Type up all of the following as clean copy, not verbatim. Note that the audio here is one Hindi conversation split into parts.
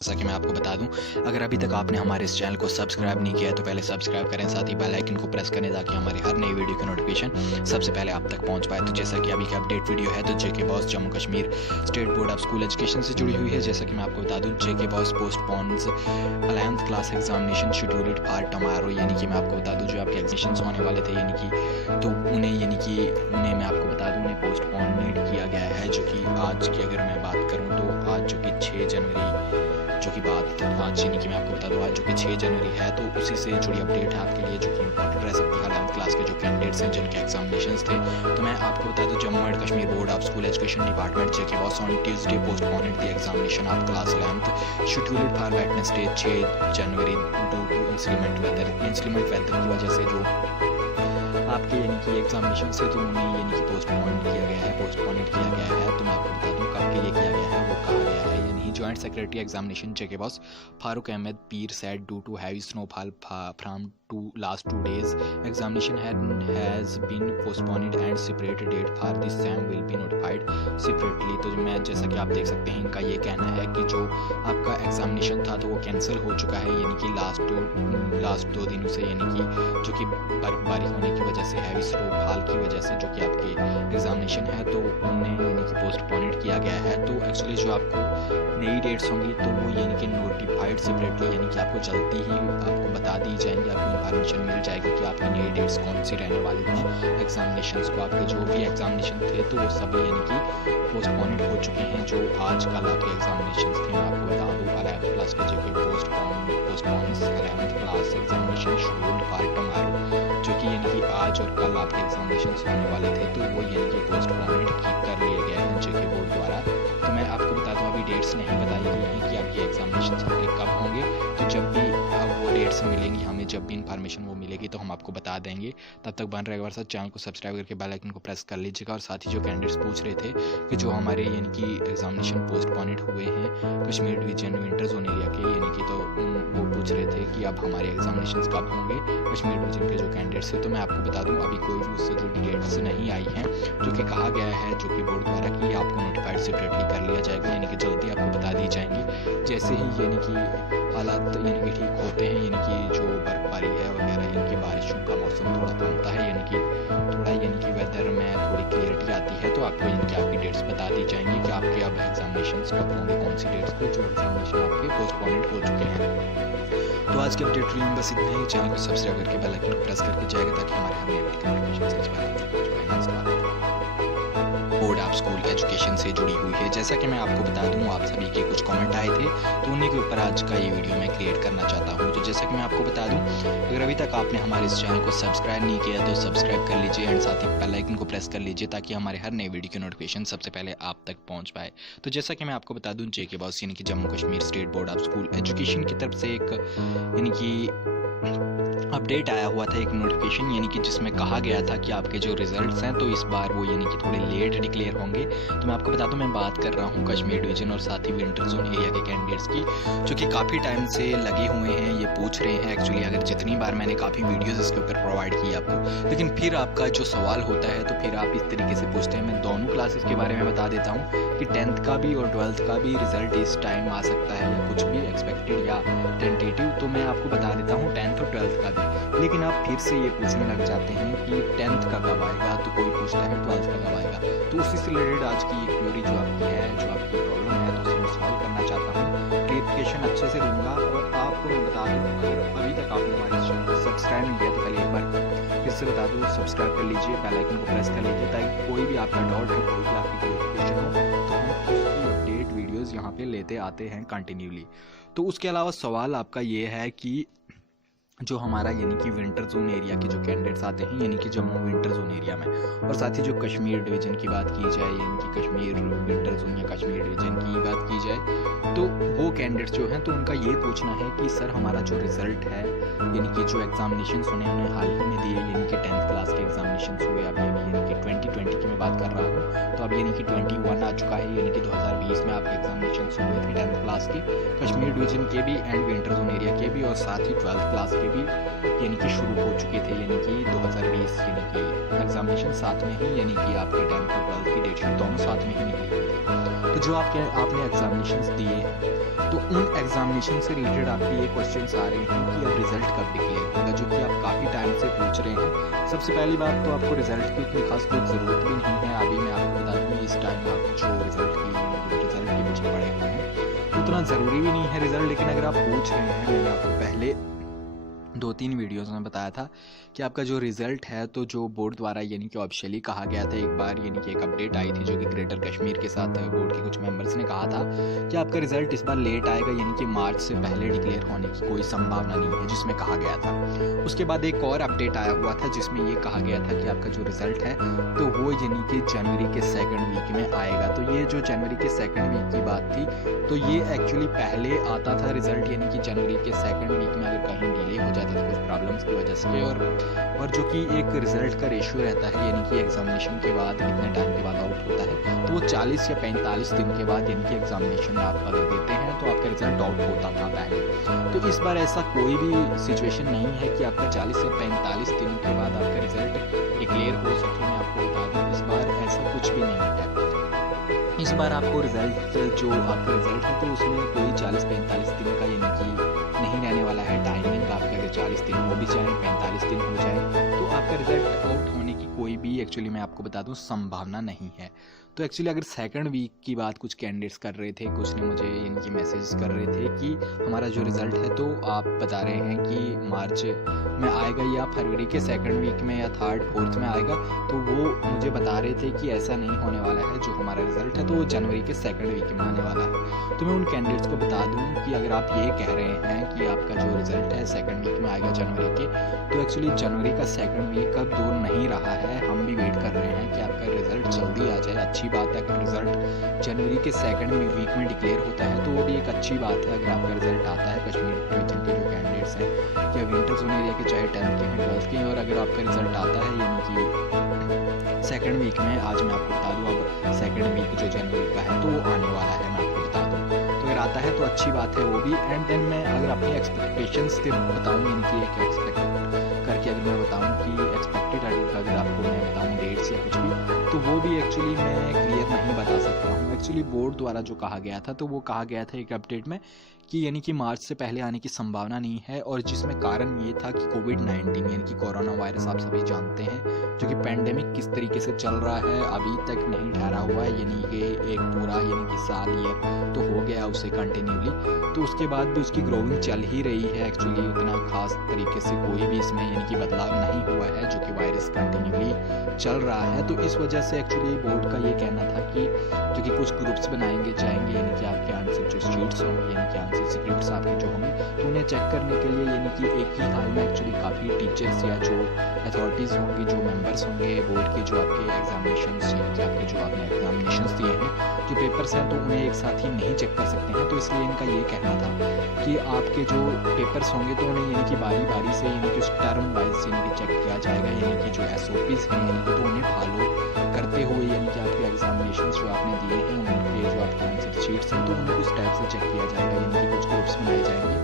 जैसा कि मैं आपको बता दूं, अगर अभी तक आपने हमारे इस चैनल को सब्सक्राइब नहीं किया है तो पहले सब्सक्राइब करें, साथ ही बेल आइकन को प्रेस करें ताकि हमारी हर नई वीडियो की नोटिफिकेशन सबसे पहले आप तक पहुंच पाए। तो जैसा कि अभी की अपडेट वीडियो है तो JK BOSE Jammu Kashmir state board of school education से जुड़ी हुई है। जैसा कि मैं आपको बता दूं, JK BOSE postpones 11th class examination scheduled for tomorrow, यानी कि मैं आपको बता दूं जो आपके एग्जामिनेशन होने वाले थे उन्हें मैं आपको बता दूं उन्हें पोस्टपोन किया गया है। जो कि आज की अगर मैं बात करूँ तो आज जो कि 6 जनवरी जो कि बात आज यानी कि मैं आपको बता दूं आज जो कि 6 जनवरी है तो उसी से जुड़ी अपडेट है आपके लिए जो कि इंपॉर्टेंट रह सकती है 11th क्लास के जो कैंडिडेट्स हैं जिनके एग्जामिनेशंस थे। तो मैं आपको बता दूं Jammu and Kashmir board of school education department JK BOSE on Tuesday postponed the examination of class 11th scheduled for Wednesday 6 January due to inclement weather की वजह से जो आपके यानी कि एग्जामिनेशन से तो उन्हें यानी कि पोस्टपोन किया गया है। तो मैं आपको बता दूं कब के लिए किया गया है वो कहा गया है यानी joint secretary examination JK boss Farooq Ahmad Pir said due to heavy snowfall from last 2 days examination has been postponed and separate date for the same will be notified separately। तो मैं जैसा कि आप देख सकते हैं इनका ये कहना है कि जो आपका एग्जामिनेशन था तो वो कैंसिल हो चुका है यानी कि लास्ट 2 दिनों से, यानी कि जो कि बर्फबारी होने की वजह से हैवी स्नोफॉल की वजह से जो कि आपके एग्जामिनेशन है तो उन्हें यानी कि पोस्टपोनेड किया गया है। तो एक्चुअली जो आपको नई डेट्स होंगी तो वो यानी कि नोटिफाइड सेपरेटली यानी कि आपको जल्दी ही आपको बता दी जाएंगी, आपको इन्फॉर्मेशन मिल जाएगी कि आपकी नई डेट्स कौन सी रहने वाली हैं। एग्जामिनेशंस को आपके जो भी एग्जामिनेशन थे तो वो सभी यानी कि पोस्टपोनेड हो चुके हैं। जो आज कल आपके एग्जामिनेशन थे मैं आपको बता दूँ 11th क्लास के जो कि पोस्टपोन्स 11th class examination scheduled for tomorrow जो कि यानी कि आज और कल आपके एग्जामिनेशन होने वाले थे तो वो यानी कि पोस्टपोनेड कर लिए गए हैं जेके बोर्ड द्वारा। तो मैं आपको बता दूं अभी डेट्स नहीं बताई गई हैं कि आपके एग्जामिनेशन आपके कब होंगे, तो जब भी वो डेट्स मिलेंगी हमें, जब भी इन्फॉर्मेशन वो मिलेगी तो हम आपको बता देंगे। तब तक बन रहेगा हमारे साथ, चैनल को सब्सक्राइब करके बेल आइकन को प्रेस कर लीजिएगा। और साथ ही जो कैंडिडेट्स पूछ रहे थे कि जो हमारे यानी कि एग्जामिनेशन पोस्टपोनेड हुए हैं Kashmir division winter zone area के यानी कि, तो वो पूछ रहे थे कि अब हमारे एग्जामिनेशन कब होंगे कश्मीर डिवीजन के जो कैंडिडेट्स हैं। तो मैं आपको बता दूं अभी कोई भी उससे जुड़ी डेट्स नहीं आई हैं, जो कि कहा गया है जो कि बोर्ड द्वारा कि आपको नोटिफाइड सेपरेटली कर लिया जाएगा यानी कि जल्दी आपको बता दी जाएंगी जैसे ही यानी कि हालात यानी कि ठीक होते हैं, यानी कि जो बर्फबारी है वगैरह यानी कि बारिशों का मौसम थोड़ा थमता है यानी कि थोड़ा यानी कि वेदर में थोड़ी क्लियरिटी आती है तो आपको यानी कि आपकी डेट्स बता दी जाएंगी कि आपके अब एग्जामिनेशन कब होंगे, कौन सी डेट्स को जो एग्जामिनेशन आपके पोस्टपोनेड हो चुके हैं। तो आज के अपडेट वीडियो में बस इतना ही। चैनल को सब्सक्राइब करके बेल आइकन को प्रेस करके जाएगा ताकि हमारे हर नए वीडियो की नोटिफिकेशन सबसे पहले आप तक पहुंच पाए। बोर्ड ऑफ स्कूल एजुकेशन से जुड़ी हुई है। जैसा कि मैं आपको बता दूं आप सभी के कुछ कमेंट आए थे तो उन्हीं के ऊपर आज का ये वीडियो मैं क्रिएट करना चाहता हूं। तो जैसा कि मैं आपको बता दूं अगर अभी तक आपने हमारे इस चैनल को सब्सक्राइब नहीं किया तो सब्सक्राइब कर लीजिए एंड साथ ही बेल आइकन को प्रेस कर लीजिए ताकि हमारे हर नए वीडियो की नोटिफिकेशन सबसे पहले आप तक पहुंच पाए। तो जैसा कि मैं आपको बता दूं जेके बॉस यानी कि Jammu Kashmir state board of school education की तरफ से एक यानी कि अपडेट आया हुआ था, एक नोटिफिकेशन यानी कि जिसमें कहा गया था कि आपके जो रिजल्ट्स हैं तो इस बार वो यानी कि थोड़े लेट डिक्लेयर होंगे। तो मैं आपको बता दूं मैं बात कर रहा हूं कश्मीर डिवीजन और साथ ही विंटर जोन एरिया के कैंडिडेट्स की जो कि काफ़ी टाइम से लगे हुए हैं, ये पूछ रहे हैं एक्चुअली। अगर जितनी बार मैंने काफ़ी वीडियोज़ इसके ऊपर प्रोवाइड की आपको, लेकिन फिर आपका जो सवाल होता है तो फिर आप इस तरीके से पूछते हैं। मैं दोनों क्लासेस के बारे में बता देता हूँ कि 10th का भी और 12th का भी रिजल्ट इस टाइम आ सकता है या कुछ भी एक्सपेक्टेड या टेंटेटिव। तो मैं आपको बता देता हूँ 10th और 12th का भी, लेकिन आप फिर से ये पूछने लग जाते हैं कि 10th का कब आएगा, तो कोई पूछता है 12th का कब आएगा। तो उसी से रिलेटेड आज की एक क्वेरी जो आपकी है, जो आपकी प्रॉब्लम है तो उसे मैं सॉल्व करना चाहता हूँ, क्लियरिफिकेशन अच्छे से दूंगा। और आपको मैं बता दूँ अगर अभी तक आपने हमारे चैनल को सब्सक्राइब नहीं किया तो पहले एक बार फिर से बता दूँ सब्सक्राइब कर लीजिए, बेल आइकन को प्रेस कर लीजिए ताकि कोई भी आपका डाउट है, कोई भी आपकी क्लियरिफिकेशन हो तो हम उसकी अपडेट वीडियोज़ यहाँ पे लेते आते हैं कंटिन्यूली। तो उसके अलावा सवाल आपका ये है कि जो हमारा यानी कि विंटर जोन एरिया के जो कैंडिडेट्स आते हैं यानी कि जम्मू विंटर जोन एरिया में, और साथ ही जो कश्मीर डिवीजन की बात की जाए यानी कि कश्मीर विंटर जोन या कश्मीर डिवीजन की बात की जाए तो वो कैंडिडेट्स जो हैं तो उनका ये पूछना है कि सर हमारा जो रिज़ल्ट है यानी कि जो एग्जामिनेशन उन्हें हाल ही में दिए यानी कि 10th क्लास के एग्जामिनेशन हुए अभी यानी कि 2020 की मैं बात कर रहा हूँ, तो अब यानी कि 21 आ चुका है यानी कि 2020 में आपके एग्जामिनेशन हुए थे 10th क्लास के कश्मीर डिवीजन के भी एंड विंटर जोन एरिया के भी और साथ ही 12th क्लास के भी यानी कि शुरू हो चुके थे, यानी कि 2020 यानी कि एग्जामिनेशन साथ में ही, यानी कि आपके 10th और 12th की डेटशीट दोनों साथ में ही निकली हुई थी। तो जो आपने एग्जामिनेशंस दिए हैं, तो उन एग्जामिनेशन से रिलेटेड आपके ये क्वेश्चंस आ रहे हैं कि अब रिजल्ट कब डिक्लेयर होगा, जो कि आप काफ़ी टाइम से पूछ रहे हैं। सबसे पहली बात तो आपको रिजल्ट की इतनी खास कोई ज़रूरत भी नहीं है। अभी मैं आपको बता दूँ, इस टाइम आप जो रिजल्ट के पीछे पड़े हुए हैं, उतना ज़रूरी भी नहीं है रिजल्ट। लेकिन अगर आप पूछ रहे हैं, मैंने आपको पहले 2-3 वीडियोस में बताया था कि आपका जो रिज़ल्ट है, तो जो बोर्ड द्वारा यानी कि ऑफिशियली कहा गया था एक बार, यानी कि एक अपडेट आई थी जो कि ग्रेटर कश्मीर के साथ बोर्ड के कुछ मेंबर्स ने कहा था कि आपका रिज़ल्ट इस बार लेट आएगा, यानी कि मार्च से पहले डिक्लेयर होने की कोई संभावना नहीं है, जिसमें कहा गया था। उसके बाद एक और अपडेट आया हुआ था जिसमें ये कहा गया था कि आपका जो रिज़ल्ट है तो वो यानी कि जनवरी के 2nd वीक में आएगा। तो ये जो जनवरी के 2nd वीक की बात थी, तो ये एक्चुअली पहले आता था रिज़ल्ट, यानी कि जनवरी के 2nd वीक में अगर कहीं डिले हो जाता था कुछ प्रॉब्लम्स की वजह से, और जो कि एक रिज़ल्ट का रेशियो रहता है, यानी कि एग्जामिनेशन के बाद कितने टाइम के बाद आउट होता है, तो वो 40 या 45 दिन के बाद यानी कि एग्जामिनेशन में आप अगर देते हैं तो आपका रिज़ल्ट आउट होता था पहले। तो इस बार ऐसा कोई भी सिचुएशन नहीं है कि आपका 40 या 45 दिन के बाद आपका रिज़ल्ट डिक्लेयर हो सके। मैं आपको बता दूँ, इस बार ऐसा कुछ भी नहीं है। इस बार आपको रिज़ल्ट, जो आपका रिज़ल्ट है, तो उसमें कोई 40-45 दिन का यानी कि नहीं रहने वाला है टाइमिंग। आपके अगर 40 दिन हो भी जाए, 45 दिन हो जाए, तो आपका रिज़ल्ट आउट होने की कोई भी एक्चुअली मैं आपको बता दूं संभावना नहीं है। तो एक्चुअली अगर 2nd वीक की बात कुछ कैंडिडेट्स कर रहे थे, कुछ ने मुझे यानी कि मैसेज कर रहे थे कि हमारा जो रिज़ल्ट है तो आप बता रहे हैं कि मार्च में आएगा या फरवरी के 2nd वीक में या 3rd 4th में आएगा, तो वो मुझे बता रहे थे कि ऐसा नहीं होने वाला है। जो हमारा रिज़ल्ट है तो वो जनवरी के 2nd वीक में आने वाला है। तो मैं उन कैंडिडेट्स को बता दूं कि अगर आप ये कह रहे हैं कि आपका जो रिज़ल्ट है 2nd वीक में आएगा जनवरी के, तो एक्चुअली जनवरी का 2nd वीक अब दूर नहीं रहा है। हम भी वेट कर रहे हैं कि आपका रिज़ल्ट जल्दी आ जाए। अच्छी बात है, अगर रिज़ल्ट जनवरी के 2nd वीक में डिक्लेयर होता है तो वो भी एक अच्छी बात है। अगर आपका रिज़ल्ट आता है कश्मीर रीजन के जो कैंडिडेट्स हैं या विंटर जोन एरिया के, चाहे 10th के हैं 12th के हैं, और अगर आपका रिज़ल्ट आता है यानी कि 2nd वीक में, आज मैं आपको बता दूँ अब 2nd वीक जो जनवरी का है तो वो आने वाला है, मैं आपको बता दूँ। तो अगर आता है तो अच्छी बात है वो भी। एंड देन मैं अगर अपनी एक्सपेक्टेशंस से बताऊँ, यानी कि एक एक्सपेक्ट करके अगर मैं बताऊँ कि एक्सपेक्टेड अगर आपको मैं बताऊँ डेट्स या कुछ भी, तो वो भी एक्चुअली मैं क्लियर नहीं बता सकता हूँ। एक्चुअली बोर्ड द्वारा जो कहा गया था, तो वो कहा गया था एक अपडेट में कि यानी कि मार्च से पहले आने की संभावना नहीं है, और जिसमें कारण ये था कि कोविड-19 यानी कि कोरोना वायरस आप सभी जानते हैं, जो कि पैंडेमिक किस तरीके से चल रहा है, अभी तक नहीं ठहरा हुआ है, यानी कि एक पूरा यानी कि साल ईयर तो हो गया उसे कंटिन्यूली, तो उसके बाद भी उसकी ग्रोइंग चल ही रही है। एक्चुअली उतना खास तरीके से कोई भी इसमें यानी कि बदलाव नहीं हुआ है, जो कि वायरस कंटिन्यूली चल रहा है। तो इस वजह से एक्चुअली बोर्ड का ये कहना था कि जो कि कुछ ग्रुप्स बनाएंगे जाएंगे, यानी कि आपके आंसर जो शीट्स होंगे, यानी कि आंसर स्क्रिप्ट्स आपके जो होंगे, तो उन्हें चेक करने के लिए यानी कि एक ही हाल में एक्चुअली काफ़ी टीचर्स या जो अथॉरिटीज़ होंगी, जो मेंबर्स होंगे बोर्ड के, जो आपके एग्जामिनेशंस यानी कि आपके जो आपने एग्जामिनेशंस दिए हैं, जो पेपर्स हैं, तो उन्हें एक साथ ही नहीं चेक कर सकते हैं। तो इसलिए इनका ये कहना था कि आपके जो पेपर्स होंगे तो उन्हें यानी कि बारी बारी से यानी कि उस टर्म वाइज यानी कि चेक किया जाएगा, यानी कि जो SOPs हैं यानी कि तो उन्हें फॉलो करते हुए यानी कि आपके एग्जामिनेशंस जो आपने दिए हैं, उनके जो आपके आंसर शीट्स हैं, तो उन्हें उस टाइप से चेक किया जाएगा, यानी कि कुछ ग्रुप्स बनाए जाएंगे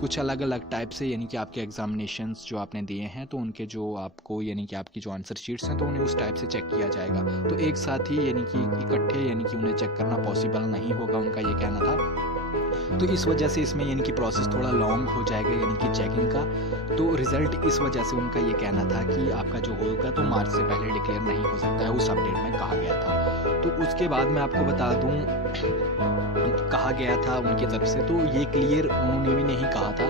कुछ अलग अलग टाइप से, यानी कि आपके एग्जामिनेशंस जो आपने दिए हैं तो उनके जो आपको यानी कि आपकी जो आंसर शीट्स हैं तो उन्हें उस टाइप से चेक किया जाएगा। तो एक साथ ही यानी कि इकट्ठे यानी कि उन्हें चेक करना पॉसिबल नहीं होगा, उनका ये कहना था। तो इस वजह से इसमें यानी कि प्रोसेस थोड़ा लॉन्ग हो जाएगा, यानी कि चेकिंग का। तो रिज़ल्ट इस वजह से उनका ये कहना था कि आपका जो होगा तो मार्च से पहले डिक्लेयर नहीं हो सकता है, उस अपडेट में कहा गया था। तो उसके बाद मैं आपको बता दूं कहा गया था उनकी तरफ से, तो ये क्लियर उन्होंने भी नहीं कहा था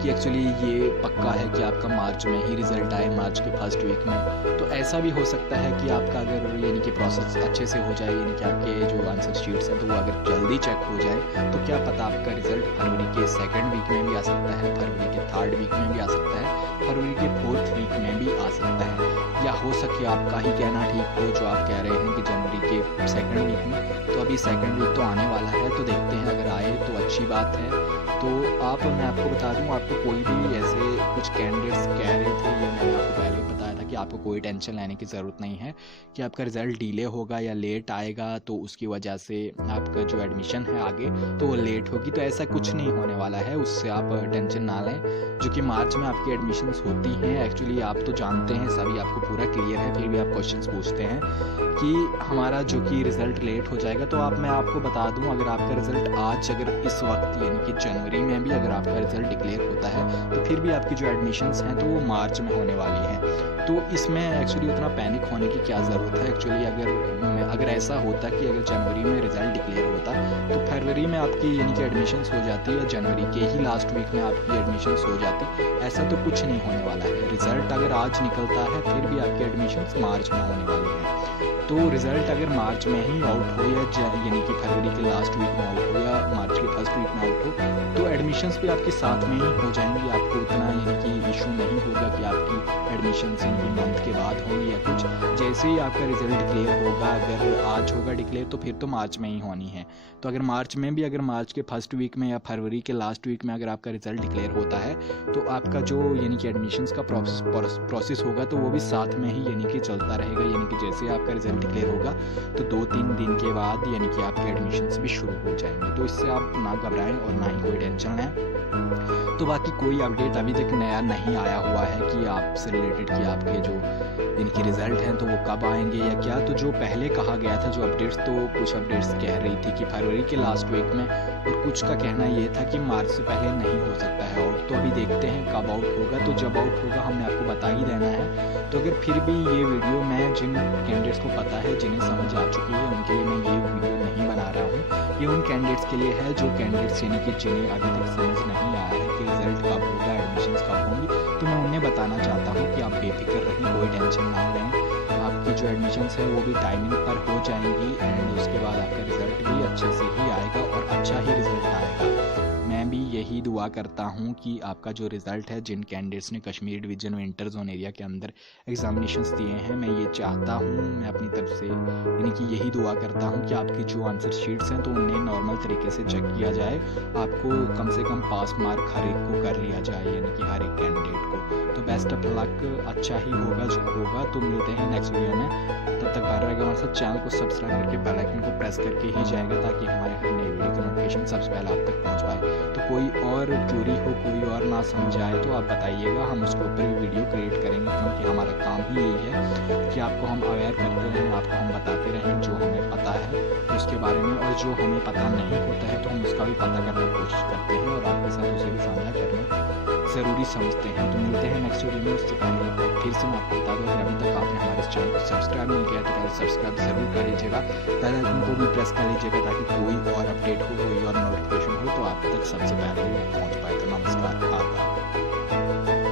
कि एक्चुअली ये पक्का है कि आपका मार्च में ही रिज़ल्ट आए, मार्च के फर्स्ट वीक में। तो ऐसा भी हो सकता है कि आपका अगर यानी कि प्रोसेस अच्छे से हो जाए, यानी कि आपके जो आंसर शीट्स हैं तो वो अगर जल्दी चेक हो जाए, तो क्या पता आपका रिज़ल्ट फरवरी के 2nd वीक में भी आ सकता है, फरवरी के 3rd वीक में भी आ सकता है, फरवरी के 4th वीक में भी आ सकता है, या हो सके आपका ही कहना ठीक हो जो आप कह रहे हैं कि जनवरी के 2nd वीक में। तो अभी 2nd वीक तो आने वाला है, तो देखते हैं, अगर आए तो अच्छी बात है। तो मैं आपको बता दूं, आपको कोई भी ऐसे कुछ कैंडिडेट्स कह रहे थे, ये मैंने आपको पहले बताया था कि कि आपको कोई टेंशन लेने की ज़रूरत नहीं है कि आपका रिज़ल्ट डिले होगा या लेट आएगा तो उसकी वजह से आपका जो एडमिशन है आगे तो वो लेट होगी। तो ऐसा कुछ नहीं होने वाला है, उससे आप टेंशन ना लें। जो कि मार्च में आपकी एडमिशन्स होती हैं, एक्चुअली आप तो जानते हैं, सभी आपको पूरा क्लियर है, फिर भी आप क्वेश्चंस पूछते हैं कि हमारा जो कि रिज़ल्ट लेट हो जाएगा। तो मैं आपको बता दूं, अगर आपका रिज़ल्ट आज अगर इस वक्त यानी कि जनवरी में भी अगर आपका रिज़ल्ट डिक्लेयर होता है तो फिर भी आपकी जो एडमिशन्स हैं तो वो मार्च में होने वाली हैं। तो इसमें एक्चुअली उतना पैनिक होने की क्या ज़रूरत है। एक्चुअली अगर ऐसा होता कि अगर जनवरी में रिज़ल्ट डिक्लेयर होता तो फरवरी में आपकी यानी कि एडमिशन्स हो जाती या जनवरी के ही लास्ट वीक में आपकी एडमिशन्स हो जाती। ऐसा तो कुछ नहीं होने वाला है। रिज़ल्ट अगर आज निकलता है फिर भी आपकी एडमिशन्स मार्च में होने वाली है। तो रिज़ल्ट अगर मार्च में ही आउट हो या यानी कि फरवरी के लास्ट वीक में आउट हो या मार्च के फर्स्ट वीक में आउट हो तो एडमिशन्स भी आपके साथ में ही हो जाएंगी। आपको उतना यानी कि इशू नहीं होगा कि आपकी एडमिशन्स यानी मंथ के बाद होंगी या कुछ। जैसे ही आपका रिज़ल्ट डिक्लेयर होगा, अगर आज होगा डिक्लेयर तो फिर तो मार्च में ही होनी है। तो अगर मार्च में भी अगर मार्च के फर्स्ट वीक में या फरवरी के लास्ट वीक में अगर आपका रिज़ल्ट डिक्लेयर होता है तो आपका जो यानी कि एडमिशन्स का प्रोसेस होगा तो वो भी साथ में ही यानी कि चलता रहेगा। यानी कि जैसे आपका रिज़ल्ट डिक्लेयर होगा तो 2-3 दिन के बाद यानी कि आपके एडमिशन्स भी शुरू हो जाएंगे। तो इससे आप ना घबराएं और ना ही कोई टेंशन लें। तो बाकी कोई अपडेट अभी तक नया नहीं आया हुआ है कि आपसे रिलेटेड कि आपके जो इनके रिज़ल्ट हैं तो वो कब आएंगे या क्या। तो जो पहले कहा गया था जो अपडेट्स, तो कुछ अपडेट्स कह रही थी कि फरवरी के लास्ट वीक में, और कुछ का कहना ये था कि मार्च से पहले नहीं हो सकता है आउट। तो अभी देखते हैं कब आउट होगा। तो जब आउट होगा हमने आपको बता ही देना है। तो अगर फिर भी ये वीडियो मैं जिन कैंडिडेट्स को पता है, जिन्हें समझ आ चुकी है, उनके लिए मैं ये वीडियो नहीं बना रहा हूँ। ये उन कैंडिडेट्स के लिए है जो कैंडिडेट्स यानी कि जिन्हें अभी तक समझ नहीं आया है कि रिज़ल्ट कब होगा, एडमिशन्स कब होंगी। तो मैं उन्हें बताना चाहता हूँ कि आप बेफिक्र रहें, कोई टेंशन ना लें। आपकी जो एडमिशन्स है वो भी टाइमिंग पर हो जाएंगी एंड उसके बाद आपका रिज़ल्ट भी अच्छे से ही आएगा और अच्छा ही रिज़ल्ट आएगा। मैं भी यही दुआ करता हूँ कि आपका जो रिज़ल्ट है, जिन कैंडिडेट्स ने Kashmir division winter zone area के अंदर एग्जामिनेशंस दिए हैं, मैं ये चाहता हूँ, मैं अपनी तरफ से यानी कि यही दुआ करता हूँ कि आपकी जो आंसर शीट्स हैं तो उन्हें नॉर्मल तरीके से चेक किया जाए। आपको कम से कम पास मार्क हर एक को कर लिया जाए, यानी कि हर एक कैंडिडेट को। तो बेस्ट ऑफ लक, अच्छा ही होगा जो होगा। तो मिलते हैं नेक्स्ट वीडियो में, तब तक बने रहेगा हमारे साथ। चैनल को सब्सक्राइब करके बेल आइकन को प्रेस करके ही जाएगा ताकि हमारे हर नई वीडियो की नोटिफिकेशन सबसे पहले आप तक पहुंच पाए। तो कोई और क्यूरी हो, कोई और ना समझ आए तो आप बताइएगा, हम उसके ऊपर भी वीडियो क्रिएट करेंगे, क्योंकि हमारा काम ही यही है कि आपको हम अवेयर करते रहें, आपको हम बताते रहें जो हमें पता है उसके बारे में, और जो हमें पता नहीं होता है तो हम उसका भी पता करने की कोशिश करते हैं और आपके साथ उसे भी साझा करना ज़रूरी समझते हैं। तो मिलते हैं नेक्स्ट वीडियो में। उससे पहले एक बार फिर से मैं आपको बता दूँ, अगर अभी तक आपने हमारे इस चैनल को सब्सक्राइब नहीं किया तो पहले सब्सक्राइब ज़रूर कर लीजिएगा, बेल आइकन को भी प्रेस कर लीजिएगा ताकि कोई और अपडेट हो, कोई और नोटिफिकेशन हो तो आप तक सबसे पहले पहुँच पाए। तो नमस्कार, आदाब।